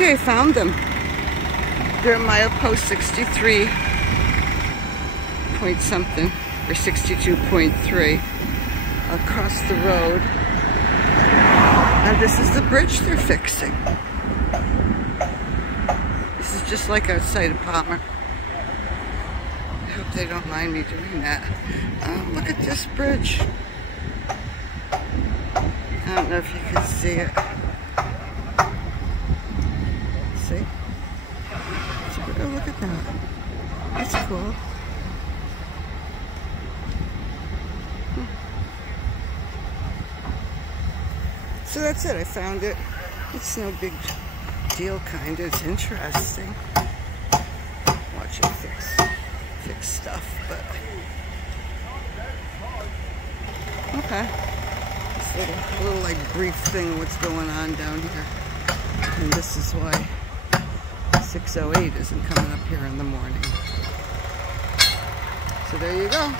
Okay, found them. They're at milepost 63 point something, or 62.3, across the road. And this is the bridge they're fixing. This is just like outside of Palmer. I hope they don't mind me doing that. Look at this bridge. I don't know if you can see it. See? Oh, look at that. That's cool. So that's it. I found it. It's no big deal, kind of. It's interesting. Watch it fix stuff, but okay. This little like brief thing, what's going on down here, and this is why 608 isn't coming up here in the morning. So there you go.